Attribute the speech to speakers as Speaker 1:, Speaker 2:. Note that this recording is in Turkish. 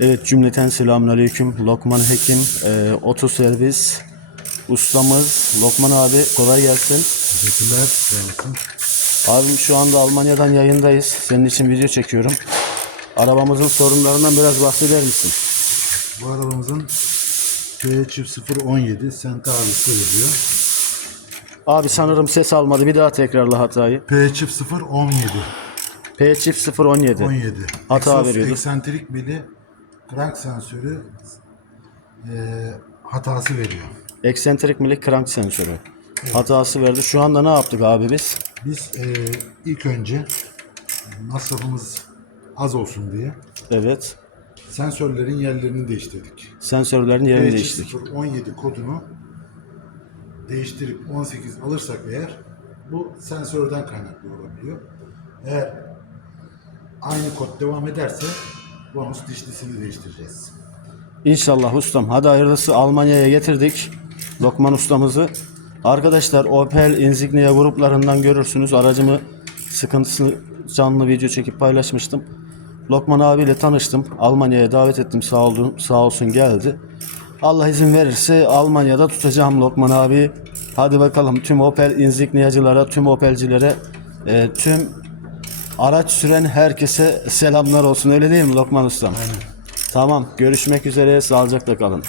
Speaker 1: Evet cümleten selamünaleyküm. Lokman Hekim, e, oto servis ustamız Lokman abi kolay gelsin.
Speaker 2: Teşekkürler.
Speaker 1: Abim şu anda Almanya'dan yayındayız. Senin için video çekiyorum. Arabamızın sorunlarından biraz bahseder misin?
Speaker 2: Bu arabamızın P çift 017 sent ağırlıklı.
Speaker 1: Abi sanırım ses almadı. Bir daha tekrarla hatayı.
Speaker 2: P çift 017
Speaker 1: P çift 017.
Speaker 2: 17.
Speaker 1: Hata
Speaker 2: Exhaust
Speaker 1: veriyordu.
Speaker 2: Eksentrik bili crank sensörü e, hatası veriyor.
Speaker 1: Eksentrik milik crank sensörü. Hatası verdi. Şu anda ne yaptık abi biz?
Speaker 2: Biz e, ilk önce masrafımız az olsun diye
Speaker 1: Evet.
Speaker 2: sensörlerin yerlerini değiştirdik.
Speaker 1: Sensörlerin yerini değiştirdik.
Speaker 2: çift 017 kodunu değiştirip 18 alırsak eğer bu sensörden kaynaklı olabiliyor. Eğer aynı kod devam ederse bonus dişlisini değiştireceğiz.
Speaker 1: İnşallah ustam. Hadi hayırlısı Almanya'ya getirdik. Lokman ustamızı. Arkadaşlar Opel Insignia gruplarından görürsünüz. Aracımı sıkıntısı canlı video çekip paylaşmıştım. Lokman abiyle tanıştım. Almanya'ya davet ettim. Sağ olsun, sağ olsun geldi. Allah izin verirse Almanya'da tutacağım Lokman abi. Hadi bakalım tüm Opel Insignia'cılara, tüm Opel'cilere, e, tüm araç süren herkese selamlar olsun. Öyle değil mi Lokman ustam? Tamam. Görüşmek üzere. Sağlıcakla kalın.